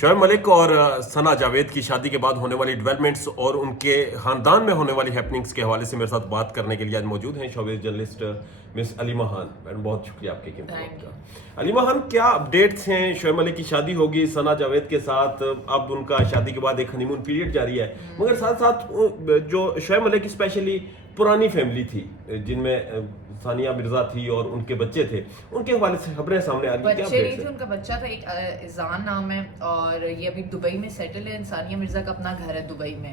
شعیب ملک اور ثنا جاوید کی شادی کے بعد ہونے والی ڈیولپمنٹس اور ان کے خاندان میں ہونے والی ہیپننگس کے حوالے سے میرے ساتھ بات کرنے کے لیے آج موجود ہیں شوبز جرنلسٹ مس علیمہ خان. میڈم بہت شکریہ آپ کے قیمتی وقت کا. علیمہ خان, کیا اپڈیٹس ہیں؟ شعیب ملک کی شادی ہوگی ثنا جاوید کے ساتھ, اب ان کا شادی کے بعد ایک ہنی مون پیریڈ جاری ہے, مگر ساتھ ساتھ جو شعیب ملک کی اسپیشلی پرانی فیملی تھی جن میں ثانیہ مرزا تھی اور ان کے بچے تھے, ان کے حوالے سے خبریں سامنے آ رہی ہیں. بچے نہیں تھے, ان کا بچہ تھا, ایک اذان نام ہے, اور یہ ابھی دبئی میں سیٹل ہے. ثانیہ مرزا کا اپنا گھر ہے دبئی میں.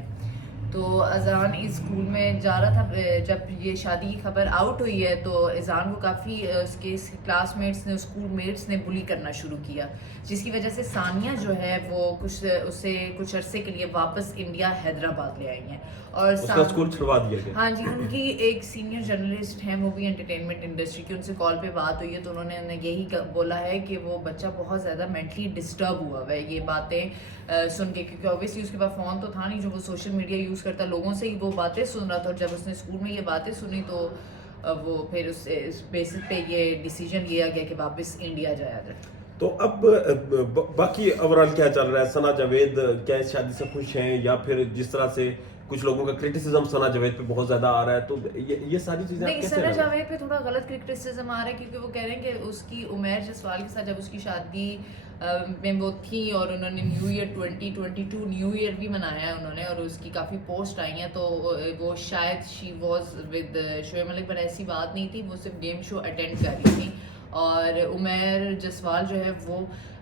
تو اذان اسکول میں جا رہا تھا, جب یہ شادی کی خبر آؤٹ ہوئی ہے تو اذان کو کافی اس کے کلاس میٹس نے, اسکول میٹس نے بلی کرنا شروع کیا, جس کی وجہ سے ثانیہ جو ہے وہ اسے کچھ عرصے کے لیے واپس انڈیا حیدرآباد لے آئی ہیں. اور اس کا اسکول چھڑوا دیا گیا. ہاں جی, ان کی ایک سینئر جرنلسٹ ہیں, وہ بھی انٹرٹینمنٹ انڈسٹری کی, ان سے کال پہ بات ہوئی ہے تو انہوں نے یہی بولا ہے کہ وہ بچہ بہت زیادہ مینٹلی ڈسٹرب ہوا ہوا ہے یہ باتیں سن کے, کیونکہ اوبیسلی اس کے پاس فون تو تھا نہیں, جو وہ سوشل میڈیا یوز کرتا, لوگوں سے ہی وہ باتیں سن رہا تھا. اور جب اس نے اسکول میں یہ باتیں سنی تو وہ پھر اس بیسس پہ یہ ڈیسیجن لیا گیا کہ واپس انڈیا جایا جائے. تو اب باقی اوورال کیا چل رہا ہے؟ ثنا جاوید کیا اس شادی سے خوش ہیں, یا پھر جس طرح سے کچھ لوگوں کا کرٹیسزم ثنا جاوید پہ بہت زیادہ آ رہا ہے, تو یہ ساری چیزیں نہیں, ثنا جاوید پہ تھوڑا غلط کرٹیسزم آ رہا ہے, کیونکہ وہ کہہ رہے ہیں کہ اس کی عمیر جسوال کے ساتھ جب اس کی شادی میں وہ تھی اور انہوں نے نیو ایئر 2022 نیو ایئر بھی منایا ہے انہوں نے, اور اس کی کافی پوسٹ آئی ہیں, تو وہ شاید she was with Shoaib Malik, پر ایسی بات نہیں تھی, وہ صرف گیم شو اٹینڈ کر رہی تھی. اور عمیر جسوال جو ہے وہ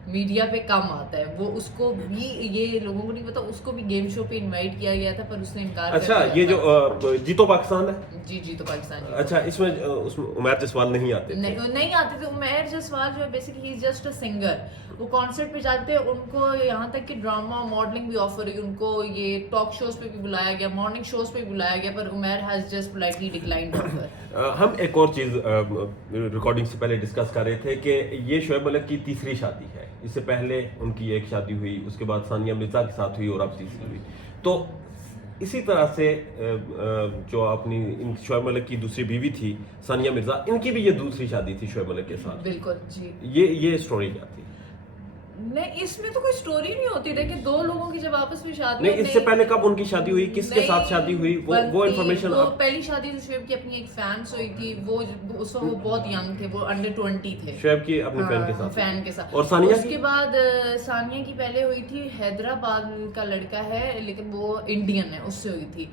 میڈیا پہ کم آتا ہے, وہ اس کو بھی, یہ لوگوں کو نہیں پتا, اس کو بھی گیم شو پہ انوائٹ کیا گیا تھا پر اس نے انکار کر دیا. اچھا, یہ جو جیتو پاکستان ہے, جی تو پاکستان, اچھا, اس میں عمیر جسوال نہیں آتے؟ نہیں آتے تھے. عمیر جسوال جو ہے basically he is just a singer, وہ کانسرٹ پہ جاتے ہیں, ان کو یہاں تک کہ ڈراما ماڈلنگ بھی آفر ہوئی, ان کو یہ ٹاک شوز پہ بھی بلایا گیا, مارننگ شوز پہ بھی بلایا گیا, پر Umair has just politely declined offer. ہم ایک اور چیز ریکارڈنگ سے پہلے ڈسکس کر رہے تھے کہ یہ شعیب ملک کی تیسری شادی ہے. اس سے پہلے ان کی ایک شادی ہوئی, اس کے بعد ثانیہ مرزا کے ساتھ ہوئی, اور اب تیسری ہوئی. تو اسی طرح سے جو اپنی شعیب ملک کی دوسری بیوی تھی ثانیہ مرزا, ان کی بھی یہ دوسری شادی تھی شعیب ملک کے ساتھ. بالکل جی. یہ اسٹوری کیا تھی؟ نہیں, اس میں تو کوئی سٹوری نہیں ہوتی. دیکھیں, دو لوگوں کی جب آپس میں شادی, نہیں, اس سے پہلے کب ان کی شادی ہوئی, کس کے ساتھ شادی ہوئی, وہ انفارمیشن. وہ پہلی شادی جو شعیب کی اپنی ایک فین سے ہوئی تھی, وہ اس وقت وہ بہت ینگ تھے, وہ انڈر 20 تھے, شعیب کی اپنی فین کے ساتھ. اور ثانیہ اس کے بعد ثانیہ کی پہلے ہوئی تھی, حیدرآباد کا لڑکا ہے لیکن وہ انڈین ہے, اس سے ہوئی تھی,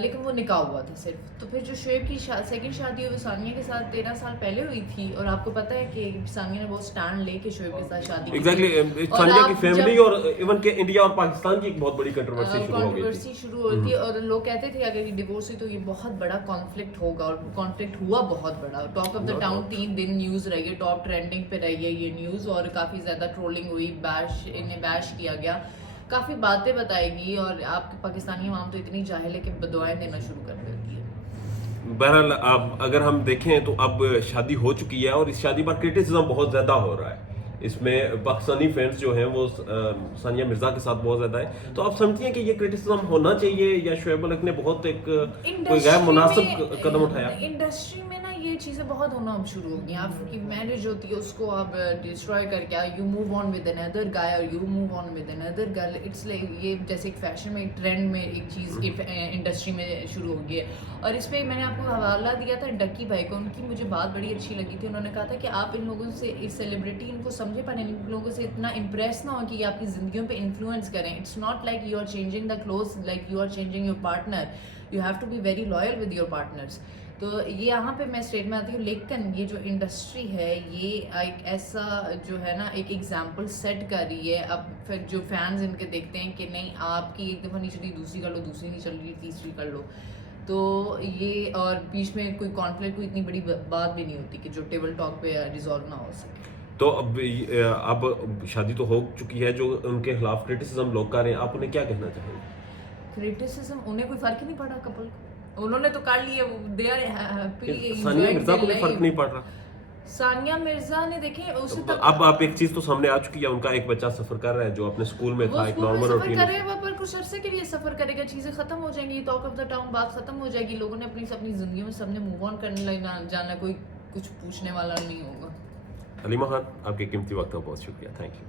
لیکن وہ نکاح ہوا تھا صرف. تو پھر جو شعیب کی سیکنڈ شادی وہ ثانیہ کے ساتھ 13 سال پہلے ہوئی تھی, اور آپ کو پتہ ہے کہ ثانیہ نے بہت سٹینڈ لے کے شعیب کے ساتھ شادی کی. ایگزیکٹلی, ثانیہ کی فیملی اور ایون کہ انڈیا اور پاکستان کی ایک بہت بڑی کنٹروورسی شروع ہوئی تھی, اور لوگ کہتے تھے اگر یہ ڈیورس ہوئی تو یہ بہت بڑا کانفلکٹ ہوگا, اور کانفلکٹ ہوا بہت بڑا. ٹاک آف دا ٹاؤن 3 دن نیوز رہی ہے, ٹاپ ٹرینڈنگ پہ رہی ہے یہ نیوز, اور کافی زیادہ ٹرولنگ ہوئی, انہیں بیش کیا گیا, کافی باتیں بتائی گئی, اور آپ کے پاکستانی عوام تو اتنی جاہل ہے کہ بدوائیں دینا شروع کر دیتی ہے. بہرحال اگر ہم دیکھیں تو اب شادی ہو چکی ہے, اور اس شادی پر کرٹیسزم بہت زیادہ ہو رہا ہے. اس میں پاکستانی فینس جو ہیں وہ ثانیہ مرزا کے ساتھ بہت زیادہ ہے. تو آپ سمجھتی ہیں کہ یہ کرٹیسزم ہونا چاہیے, یا شعیب ملک نے بہت ایک کوئی غیر مناسب قدم اٹھایا؟ انڈسٹری میں نا یہ چیزیں بہت ہونا شروع ہو گئی. آپ کی میرج ہوتی ہے, اس کو آپ ڈسٹروائے کر کے you move on with another guy, اور you move on with another girl. It's like یہ جیسے ایک فیشن میں, ایک ٹرینڈ میں ایک چیز انڈسٹری میں شروع ہو گئی ہے. اور اس پہ میں نے آپ کو حوالہ دیا تھا ڈکی بھائی کو, ان کی مجھے بات بڑی اچھی لگی تھی. انہوں نے کہا تھا کہ آپ ان لوگوں سے, اس سیلیبریٹی ان کو سمجھے پر ان لوگوں سے اتنا امپریس نہ ہو کہ یہ آپ کی زندگیوں پہ انفلوئنس کریں. It's not like you are changing the clothes, like you are changing your partner, you have to be very loyal with your partners. تو یہ یہاں پہ میں اسٹیٹ میں آتی ہوں, لیکن یہ جو انڈسٹری ہے یہ ایک ایسا جو ہے نا ایک ایگزامپل سیٹ کر رہی ہے. اب پھر جو فینز ان کے دیکھتے ہیں کہ نہیں آپ کی ایک دفعہ نہیں چلی, دوسری کر لو, دوسری نہیں چل رہی, تیسری کر لو, تو یہ, اور بیچ میں کوئی کانفلکٹ, کوئی اتنی بڑی بات بھی نہیں ہوتی کہ جو ٹیبل ٹاک پہ ریزالو نہ ہو سکے. تو اب شادی تو ہو چکی ہے, جو ان کے خلاف کرٹیسزم لوگ کر رہے ہیں, آپ انہیں کیا کہنا چاہیں گے؟ کرٹیسزم انہیں کوئی فرق ہی نہیں پڑا کپل کو, انہوں نے تو کر لیے, they are happy. Sania Mirza کو بھی فرق نہیں پڑ رہا. ثانیہ مرزا نے دیکھیں اسے اب آپ ایک چیز تو سامنے آ چکی ہے, ان کا ایک بچہ سفر کر رہا ہے جو اپنے اسکول میں تھا, ایک نارمل روٹین سفر کرے گا, پر کچھ عرصے کے لیے سفر کرے گا, چیزیں ختم ہو جائیں گی, ٹاک آف دا ٹاؤن بات ختم ہو جائے گی, لوگوں نے اپنی زندگیوں میں سب نے موو آن کرنے لگنا, جانا کوئی کچھ پوچھنے والا نہیں ہوگا. علیمہ خان, آپ کے قیمتی وقت کا بہت شکریہ, تھینک یو.